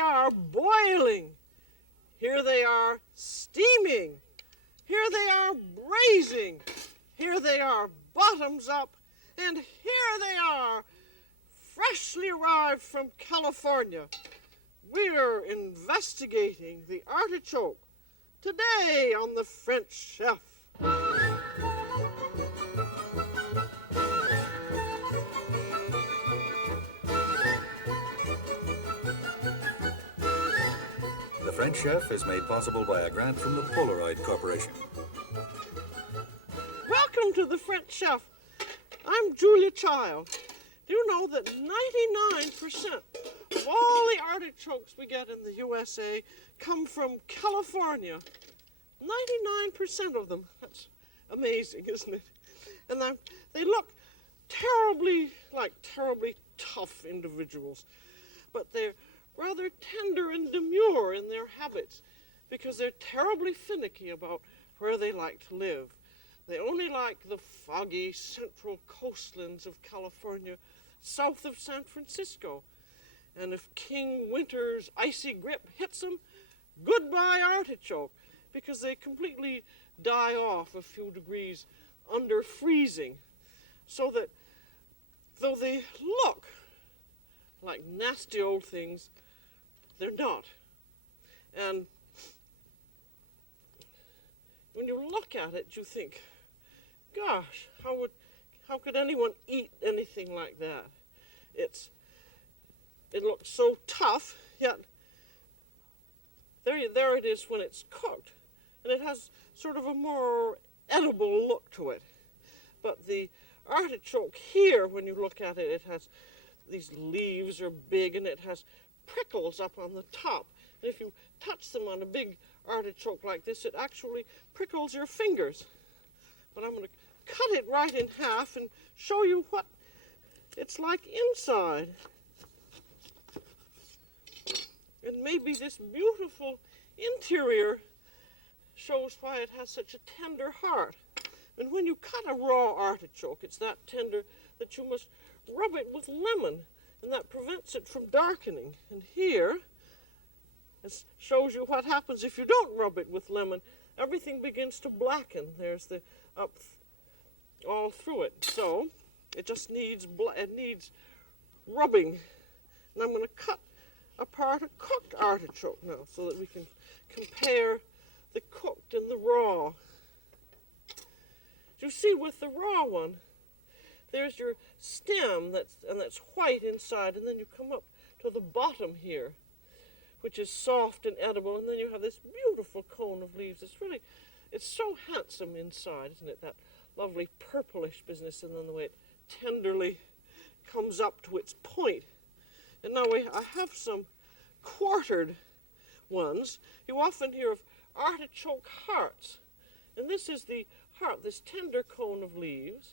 are boiling. Here they are steaming. Here they are braising. Here they are bottoms up. And here they are, freshly arrived from California. We're investigating the artichoke today on the French Chef. The French Chef is made possible by a grant from the Polaroid Corporation. Welcome to the French Chef. I'm Julia Child. Do you know that 99% of all the artichokes we get in the USA come from California? 99% of them. That's amazing, isn't it? And they look terribly tough individuals, but they're rather tender and demure in their habits because they're terribly finicky about where they like to live. They only like the foggy central coastlands of California, south of San Francisco. And if King Winter's icy grip hits them, goodbye artichoke, because they completely die off a few degrees under freezing. So that though they look like nasty old things, they're not. And when you look at it, you think, gosh, how could anyone eat anything like that? It looks so tough, yet there it is when it's cooked. And it has sort of a more edible look to it. But the artichoke here, when you look at it, it has these leaves are big and it has prickles up on the top. And if you touch them on a big artichoke like this, it actually prickles your fingers. But I'm going to cut it right in half and show you what it's like inside. And maybe this beautiful interior shows why it has such a tender heart. And when you cut a raw artichoke, it's that tender that you must rub it with lemon, and that prevents it from darkening. And here, it shows you what happens if you don't rub it with lemon. Everything begins to blacken. There's the up all through it. So it just needs rubbing. And I'm going to cut apart a cooked artichoke now so that we can compare the cooked and the raw. You see, with the raw one, there's your stem that's white inside, and then you come up to the bottom here, which is soft and edible, and then you have this beautiful cone of leaves. It's so handsome inside, isn't it? That lovely purplish business, and then the way it tenderly comes up to its point. And now I have some quartered ones. You often hear of artichoke hearts, and this is the heart, this tender cone of leaves.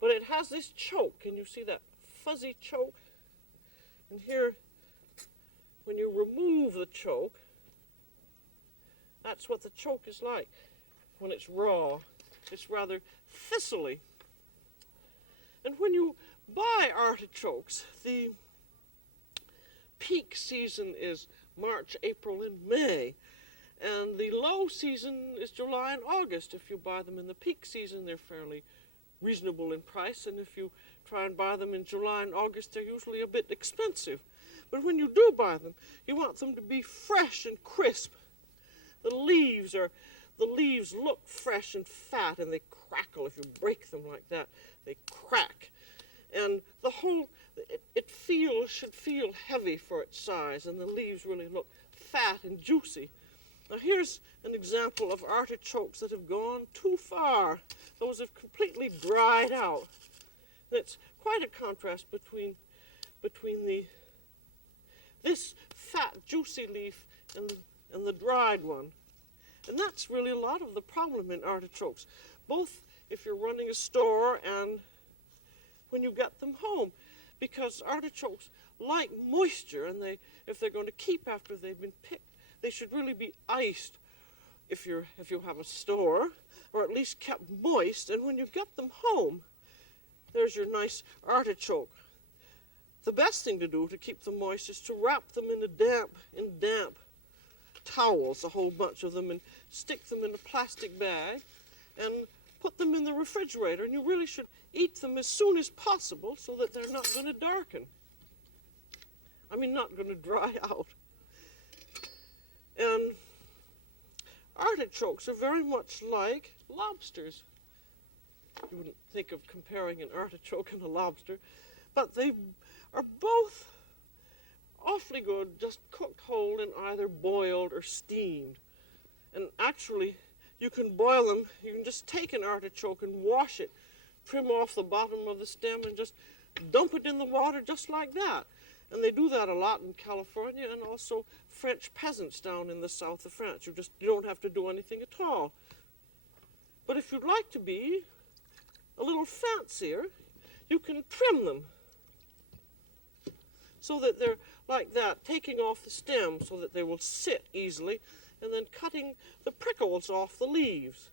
But it has this choke, and you see that fuzzy choke? And here, when you remove the choke, that's what the choke is like when it's raw. It's rather thistly. And when you buy artichokes, the peak season is March, April, and May. And the low season is July and August. If you buy them in the peak season, they're fairly reasonable in price, and if you try and buy them in July and August, they're usually a bit expensive. But when you do buy them, you want them to be fresh and crisp. The leaves look fresh and fat, and they crackle. If you break them like that, they crack. And the whole, it should feel heavy for its size, and the leaves really look fat and juicy. Now here's an example of artichokes that have gone too far. Those have completely dried out. It's quite a contrast between this fat, juicy leaf and the dried one. And that's really a lot of the problem in artichokes, both if you're running a store and when you get them home, because artichokes like moisture, and if they're going to keep after they've been picked, they should really be iced if you have a store, or at least kept moist. And when you get them home, there's your nice artichoke. the best thing to do to keep them moist is to wrap them in damp towels, a whole bunch of them, and stick them in a plastic bag and put them in the refrigerator. And you really should eat them as soon as possible so that they're not going to darken. I mean, not going to dry out. And artichokes are very much like lobsters. You wouldn't think of comparing an artichoke and a lobster, but they are both awfully good, just cooked whole and either boiled or steamed. And actually, you can boil them. You can just take an artichoke and wash it, trim off the bottom of the stem, and just dump it in the water just like that. And they do that a lot in California, and also French peasants down in the south of France. You don't have to do anything at all. But if you'd like to be a little fancier, you can trim them so that they're like that, taking off the stem so that they will sit easily, and then cutting the prickles off the leaves.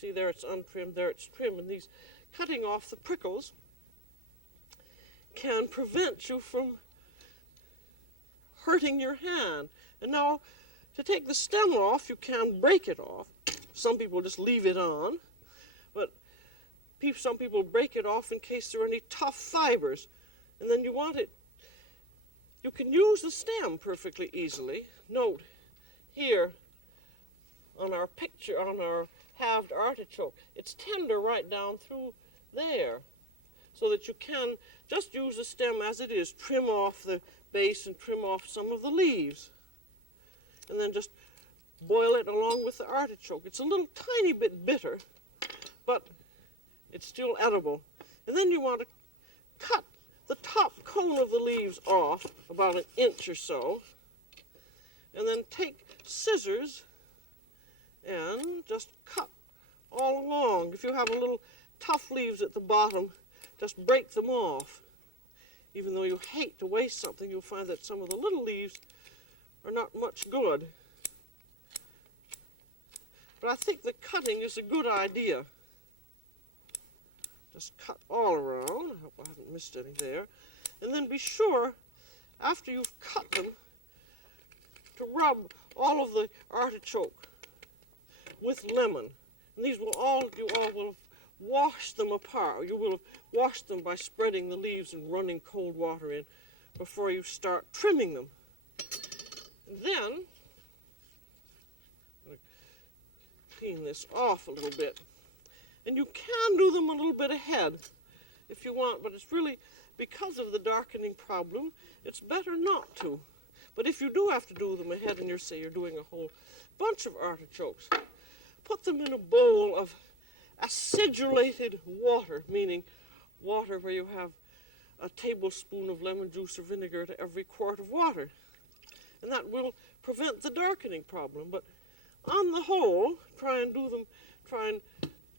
See, there it's untrimmed, there it's trimmed, and these cutting off the prickles can prevent you from hurting your hand. And now, to take the stem off, you can break it off. Some people just leave it on, but some people break it off in case there are any tough fibers. And then you want it, you can use the stem perfectly easily. Note here on our picture, on our halved artichoke, it's tender right down through there, so that you can just use the stem as it is, trim off the base and trim off some of the leaves, and then just boil it along with the artichoke. It's a little tiny bit bitter, but it's still edible. And then you want to cut the top cone of the leaves off about an inch or so, and then take scissors and just cut all along. If you have a little tough leaves at the bottom, just break them off. Even though you hate to waste something, you'll find that some of the little leaves are not much good. But I think the cutting is a good idea. Just cut all around. I hope I haven't missed any there. And then be sure, after you've cut them, to rub all of the artichoke with lemon. And these will all, you all will have washed them apart. You will have washed them by spreading the leaves and running cold water in before you start trimming them. And then, I'm going to clean this off a little bit. And you can do them a little bit ahead if you want, but it's really, because of the darkening problem, it's better not to. But if you do have to do them ahead and you're doing a whole bunch of artichokes, put them in a bowl of acidulated water, meaning water where you have a tablespoon of lemon juice or vinegar to every quart of water. And that will prevent the darkening problem. But on the whole, try and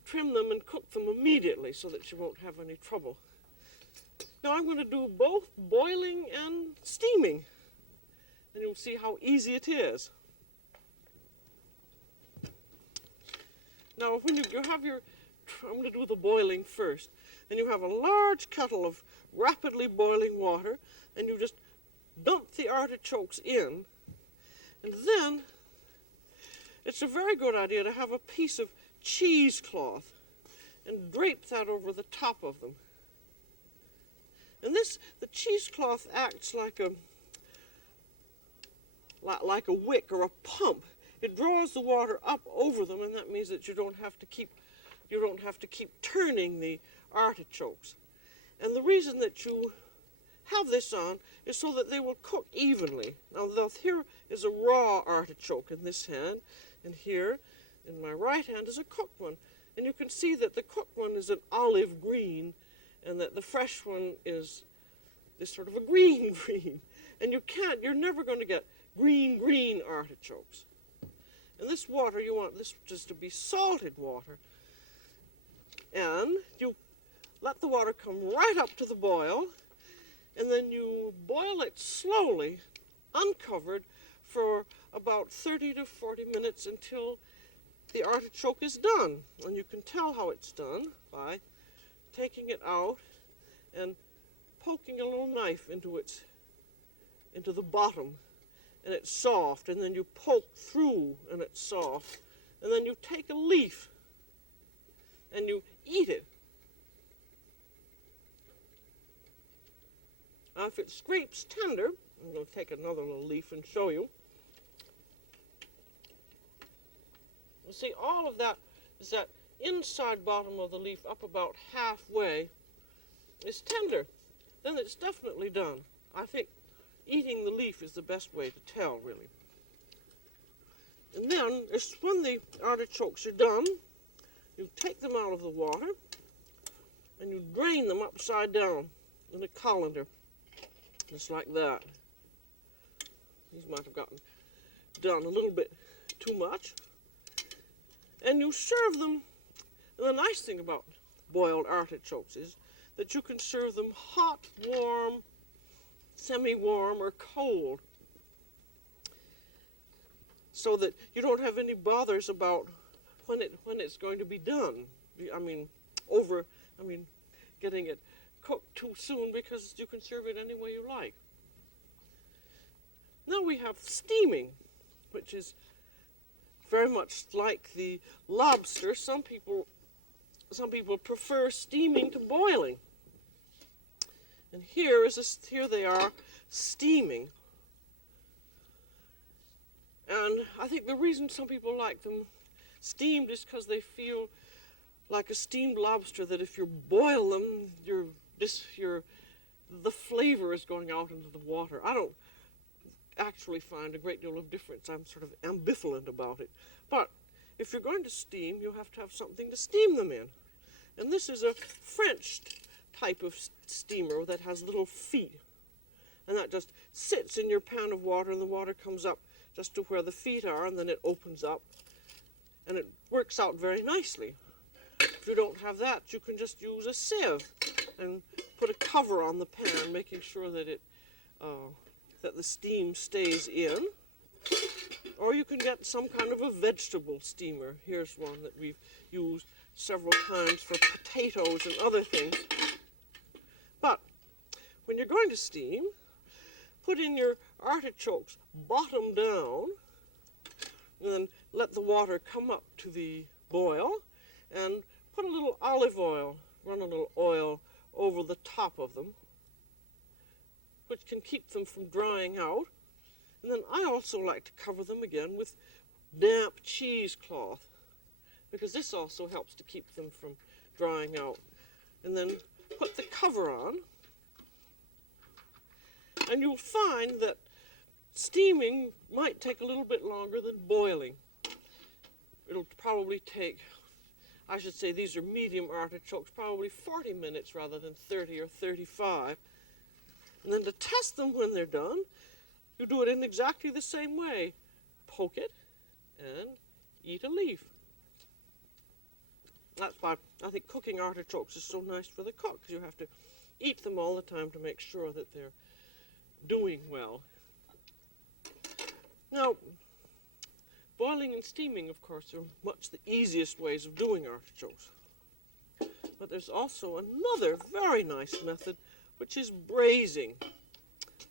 trim them and cook them immediately so that you won't have any trouble. Now I'm going to do both boiling and steaming, and you'll see how easy it is. Now when you have your, I'm going to do the boiling first, and you have a large kettle of rapidly boiling water, and you just dump the artichokes in, and then it's a very good idea to have a piece of cheesecloth and drape that over the top of them. And the cheesecloth acts like a wick or a pump. It draws the water up over them, and that means that you don't have to keep turning the artichokes. And the reason that you have this on is so that they will cook evenly. Now here is a raw artichoke in this hand, and here in my right hand is a cooked one. And you can see that the cooked one is an olive green, and that the fresh one is this sort of a green. And you're never going to get green artichokes. And this water, you want this just to be salted water. And you let the water come right up to the boil, and then you boil it slowly, uncovered, for about 30 to 40 minutes until the artichoke is done. And you can tell how it's done by taking it out and poking a little knife into the bottom, and it's soft, and then you poke through and it's soft, and then you take a leaf and you eat it. Now if it scrapes tender, I'm going to take another little leaf and show you. You see, all of that is that inside bottom of the leaf up about halfway is tender. Then it's definitely done. I think eating the leaf is the best way to tell, really. And then, when the artichokes are done, you take them out of the water and you drain them upside down in a colander, just like that. These might have gotten done a little bit too much. And you serve them. And the nice thing about boiled artichokes is that you can serve them hot, warm, semi-warm, or cold, so that you don't have any bothers about when it's going to be done. Getting it cooked too soon, because you can serve it any way you like. Now we have steaming, which is very much like the lobster. Some people prefer steaming to boiling. And here they are steaming. And I think the reason some people like them steamed is because they feel like a steamed lobster, that if you boil them, the flavor is going out into the water. I don't actually find a great deal of difference. I'm sort of ambivalent about it. But if you're going to steam, you have to have something to steam them in. And this is a French type of steamer that has little feet. And that just sits in your pan of water, and the water comes up just to where the feet are, and then it opens up. And it works out very nicely. If you don't have that, you can just use a sieve and put a cover on the pan, making sure that that the steam stays in. Or you can get some kind of a vegetable steamer. Here's one that we've used several times for potatoes and other things. But when you're going to steam, put in your artichokes bottom down, and then let the water come up to the boil, and put a little olive oil, run a little oil over the top of them, which can keep them from drying out. And then I also like to cover them again with damp cheesecloth, because this also helps to keep them from drying out. And then put the cover on, and you'll find that steaming might take a little bit longer than boiling. It'll probably take, I should say these are medium artichokes, probably 40 minutes rather than 30 or 35. And then to test them when they're done, you do it in exactly the same way. Poke it and eat a leaf. That's why I think cooking artichokes is so nice for the cook, because you have to eat them all the time to make sure that they're doing well. Now, boiling and steaming, of course, are much the easiest ways of doing artichokes. But there's also another very nice method, which is braising.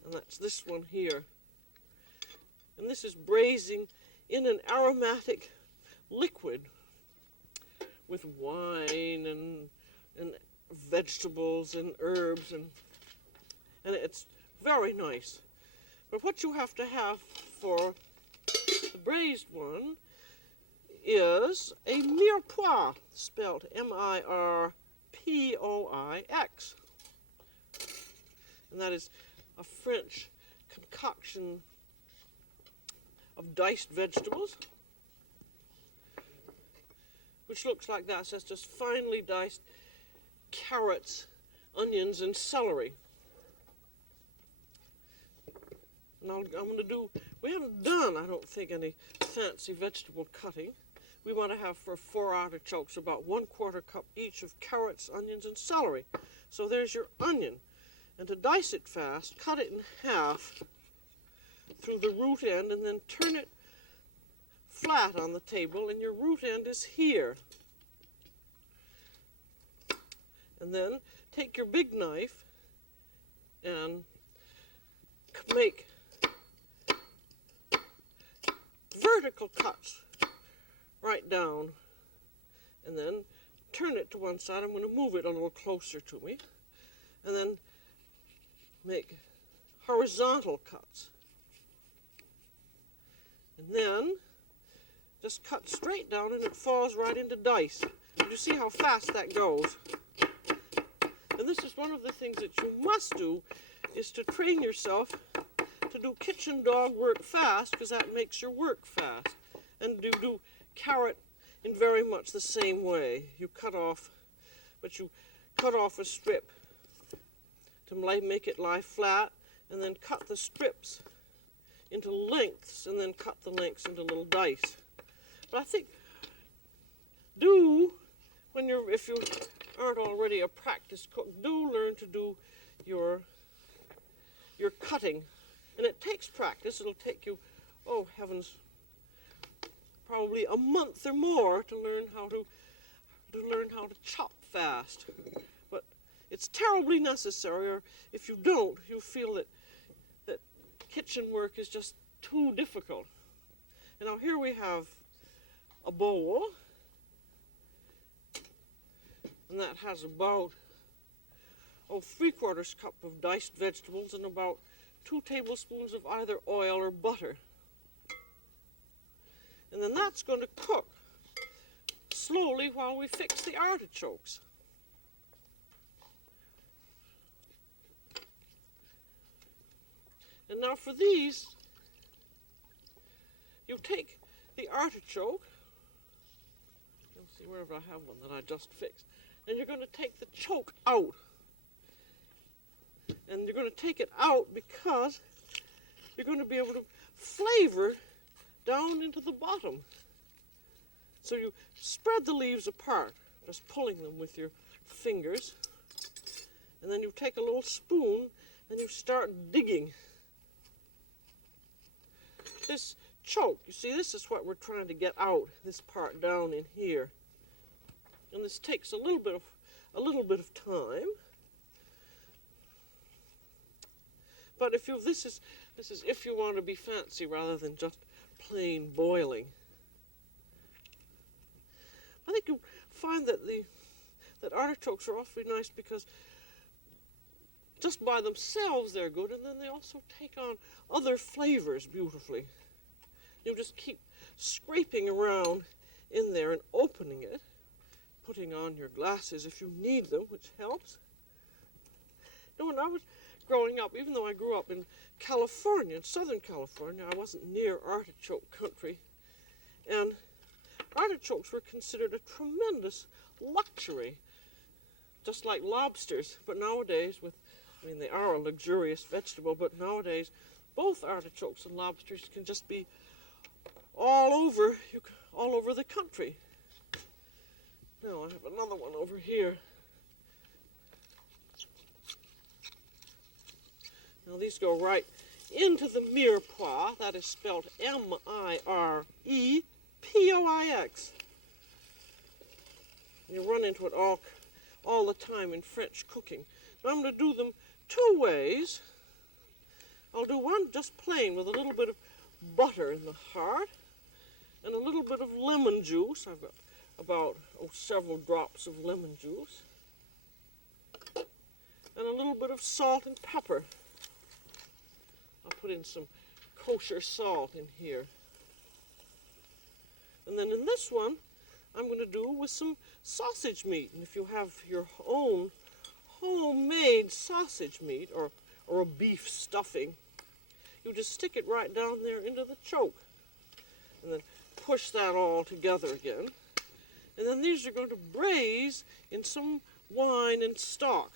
And that's this one here. And this is braising in an aromatic liquid with wine and vegetables and herbs, and it's very nice. But what you have to have for the braised one is a mirepoix, spelled M-I-R-P-O-I-X. And that is a French concoction of diced vegetables, which looks like that. So it's just finely diced carrots, onions, and celery. And I'm going to do, we haven't done, I don't think, any fancy vegetable cutting. We want to have, for 4 artichokes, about 1/4 cup each of carrots, onions, and celery. So there's your onion. And to dice it fast, cut it in half through the root end, and then turn it flat on the table, and your root end is here. And then take your big knife and make vertical cuts right down, and then turn it to one side. I'm going to move it a little closer to me, and then make horizontal cuts. And then just cut straight down and it falls right into dice. You see how fast that goes. And this is one of the things that you must do, is to train yourself to do kitchen dog work fast, because that makes your work fast. And you do carrot in very much the same way. You cut off, but you cut off a strip to make it lie flat, and then cut the strips into lengths, and then cut the lengths into little dice. But I think if you aren't already a practiced cook, do learn to do your cutting. And it takes practice. It'll take you, oh heavens, probably a month or more to learn how to chop fast. But it's terribly necessary, or if you don't, you'll feel that kitchen work is just too difficult. And now here we have a bowl, and that has about 3/4 cup of diced vegetables and about 2 tablespoons of either oil or butter. And then that's going to cook slowly while we fix the artichokes. And now for these, you take the artichoke, let's see, wherever I have one that I just fixed, and you're going to take the choke out. And you're going to take it out because you're going to be able to flavor down into the bottom. So you spread the leaves apart, just pulling them with your fingers, and then you take a little spoon and you start digging. This choke, you see, this is what we're trying to get out, this part down in here. And this takes a little bit of time. But this is if you want to be fancy rather than just plain boiling. I think you find that that artichokes are awfully nice because just by themselves they're good, and then they also take on other flavors beautifully. You just keep scraping around in there and opening it, putting on your glasses if you need them, which helps. You know, when I was growing up, even though I grew up in California, in Southern California, I wasn't near artichoke country, and artichokes were considered a tremendous luxury, just like lobsters. But nowadays, they are a luxurious vegetable, but nowadays both artichokes and lobsters can just be all over the country. Now I have another one over here. Now these go right into the mirepoix. That is spelled M-I-R-E-P-O-I-X. You run into it all the time in French cooking. Now I'm going to do them 2 ways. I'll do one just plain with a little bit of butter in the heart and a little bit of lemon juice. I've got about several drops of lemon juice and a little bit of salt and pepper. I'll put in some kosher salt in here. And then in this one, I'm going to do with some sausage meat. And if you have your own homemade sausage meat or a beef stuffing, you just stick it right down there into the choke. And then push that all together again. And then these are going to braise in some wine and stock.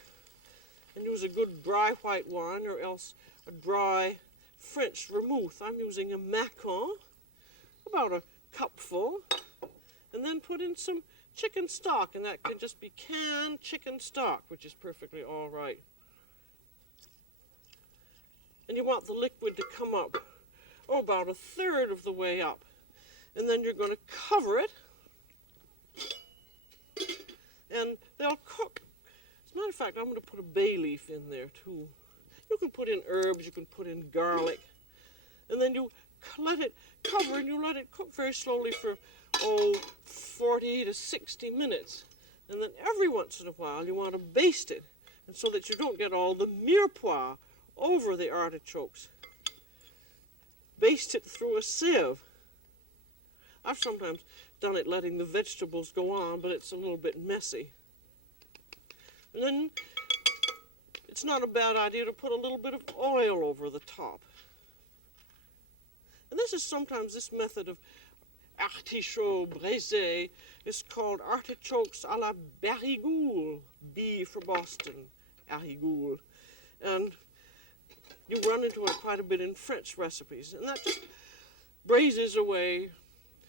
And use a good dry white wine or else a dry French vermouth. I'm using a Macon, about a cupful, and then put in some chicken stock, and that can just be canned chicken stock, which is perfectly all right. And you want the liquid to come up, about 1/3 of the way up. And then you're going to cover it, and they'll cook. As a matter of fact, I'm going to put a bay leaf in there too. You can put in herbs, you can put in garlic, and then you let it cover and you let it cook very slowly for, 40 to 60 minutes. And then every once in a while you want to baste it, and so that you don't get all the mirepoix over the artichokes. Baste it through a sieve. I've sometimes done it letting the vegetables go on, but it's a little bit messy. And then it's not a bad idea to put a little bit of oil over the top. And this method of artichaut braisé is called artichokes à la barigoule, B for Boston, arigoule. And you run into it quite a bit in French recipes. And that just braises away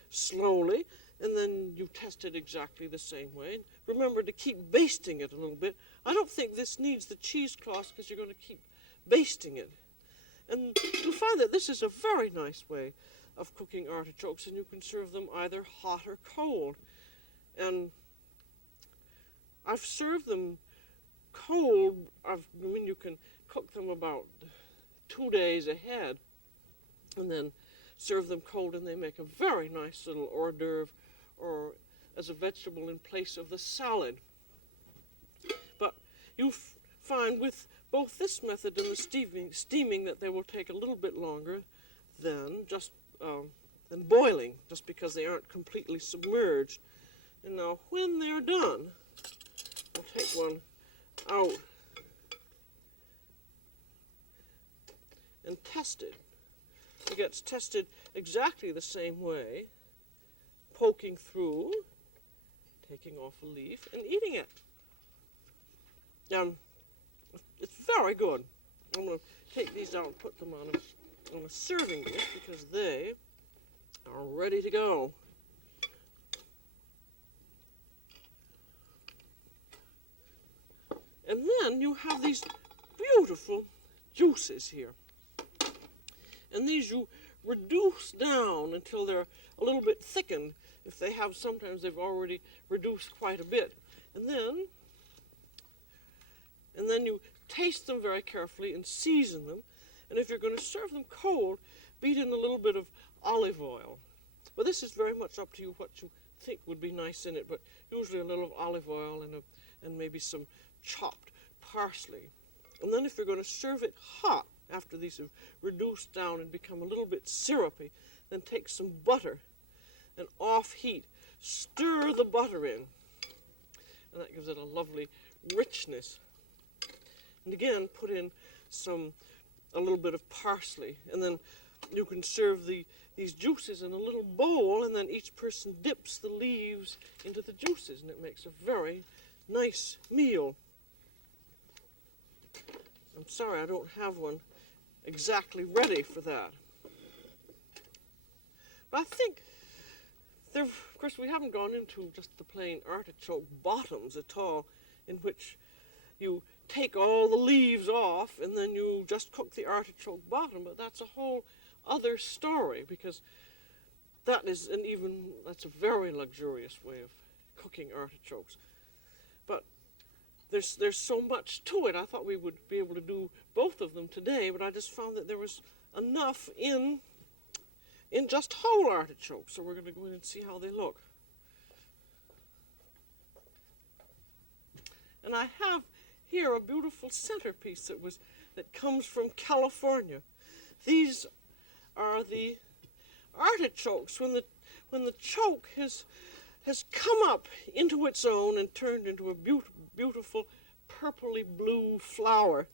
slowly, and then you test it exactly the same way. Remember to keep basting it a little bit. I don't think this needs the cheesecloth because you're going to keep basting it. And you'll find that this is a very nice way of cooking artichokes, and you can serve them either hot or cold. And I've served them cold. You can cook them about 2 days ahead and then serve them cold, and they make a very nice little hors d'oeuvre or as a vegetable in place of the salad. But you find with both this method and the steaming that they will take a little bit longer than boiling, just because they aren't completely submerged. And now when they're done, we'll take one out and test it. It gets tested exactly the same way, poking through, taking off a leaf, and eating it. And it's very good. I'm going to take these out and put them on a serving dish because they are ready to go. And then you have these beautiful juices here. And these you reduce down until they're a little bit thickened. If they have, sometimes they've already reduced quite a bit. And then you taste them very carefully and season them. And if you're going to serve them cold, beat in a little bit of olive oil. Well, this is very much up to you what you think would be nice in it, but usually a little of olive oil and maybe some chopped parsley. And then if you're going to serve it hot, after these have reduced down and become a little bit syrupy, then take some butter and off heat. Stir the butter in. And that gives it a lovely richness. And again, put in a little bit of parsley. And then you can serve these juices in a little bowl, and then each person dips the leaves into the juices, and it makes a very nice meal. I'm sorry I don't have one exactly ready for that. But I think, of course, we haven't gone into just the plain artichoke bottoms at all, in which you take all the leaves off and then you just cook the artichoke bottom, but that's a whole other story, because that's a very luxurious way of cooking artichokes. But there's so much to it. I thought we would be able to do both of them today, but I just found that there was enough in just whole artichokes. So we're going to go in and see how they look. And I have here a beautiful centerpiece that comes from California. These are the artichokes when the choke has come up into its own and turned into a beautiful purpley blue flower.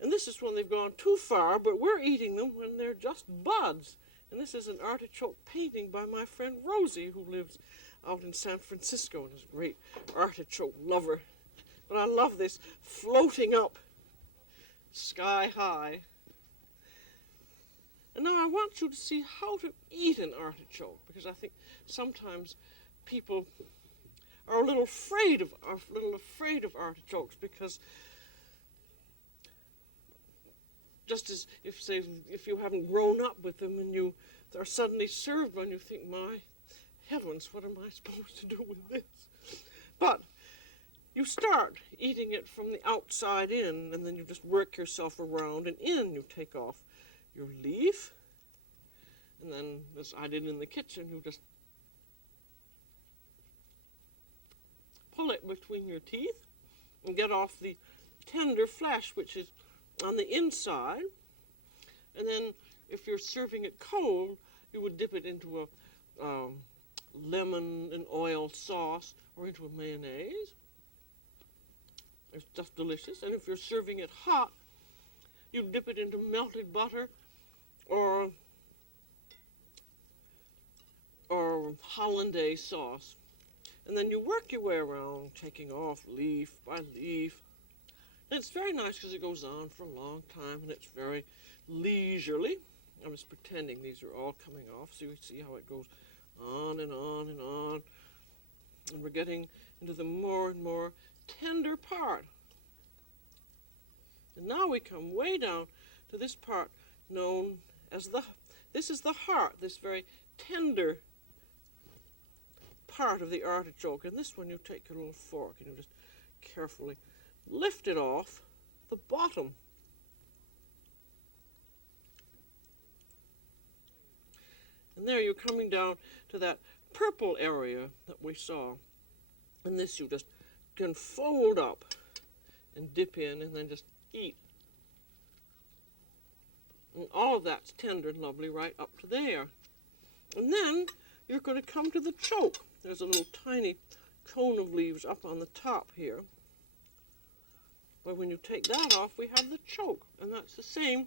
And this is when they've gone too far, but we're eating them when they're just buds. And this is an artichoke painting by my friend Rosie, who lives out in San Francisco and is a great artichoke lover. But I love this floating up sky high. And now I want you to see how to eat an artichoke, because I think sometimes people are a little afraid of artichokes, because just as if you haven't grown up with them and you are suddenly served one, you think, my heavens, what am I supposed to do with this? But you start eating it from the outside in, and then you just work yourself around, and in you take off your leaf, and then, as I did in the kitchen, you just pull it between your teeth and get off the tender flesh, which is on the inside. And then, if you're serving it cold, you would dip it into a lemon and oil sauce or into a mayonnaise. It's just delicious. And if you're serving it hot, you dip it into melted butter or hollandaise sauce. And then you work your way around, taking off leaf by leaf. And it's very nice because it goes on for a long time, and it's very leisurely. I was pretending these are all coming off, so you see how it goes on and on and on. And we're getting into the more and more tender part. And now we come way down to this part known as this is the heart, this very tender part of the artichoke. And this one, you take your little fork and you just carefully lift it off the bottom. And there you're coming down to that purple area that we saw. And this you just can fold up and dip in and then just eat. And all of that's tender and lovely right up to there. And then you're going to come to the choke. There's a little tiny cone of leaves up on the top here. But when you take that off, we have the choke. And that's the same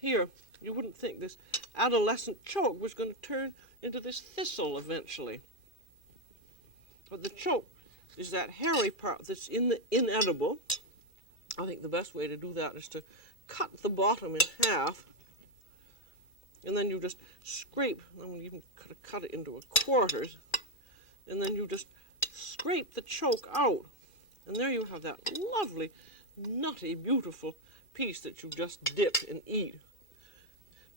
here. You wouldn't think this adolescent choke was going to turn into this thistle eventually. But the choke is that hairy part that's inedible. I think the best way to do that is to cut the bottom in half. And then you just scrape, I'm going to even cut it into quarters. And then you just scrape the choke out. And there you have that lovely, nutty, beautiful piece that you just dip and eat.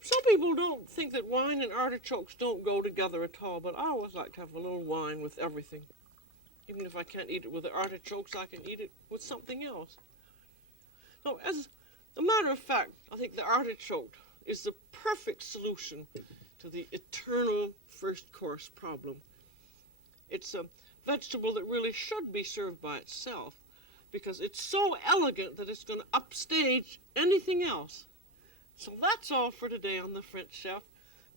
Some people don't think that wine and artichokes don't go together at all, but I always like to have a little wine with everything. Even if I can't eat it with the artichokes, I can eat it with something else. Now, as a matter of fact, I think the artichoke is the perfect solution to the eternal first course problem. It's a vegetable that really should be served by itself because it's so elegant that it's going to upstage anything else. So that's all for today on The French Chef.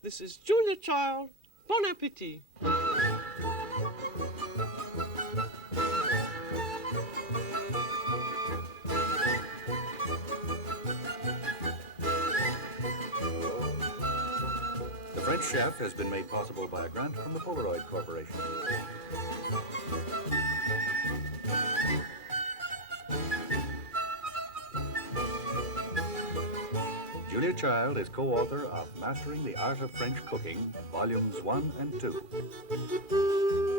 This is Julia Child. Bon appétit. The French Chef has been made possible by a grant from the Polaroid Corporation. Julia Child is co-author of Mastering the Art of French Cooking, Volumes 1 and 2.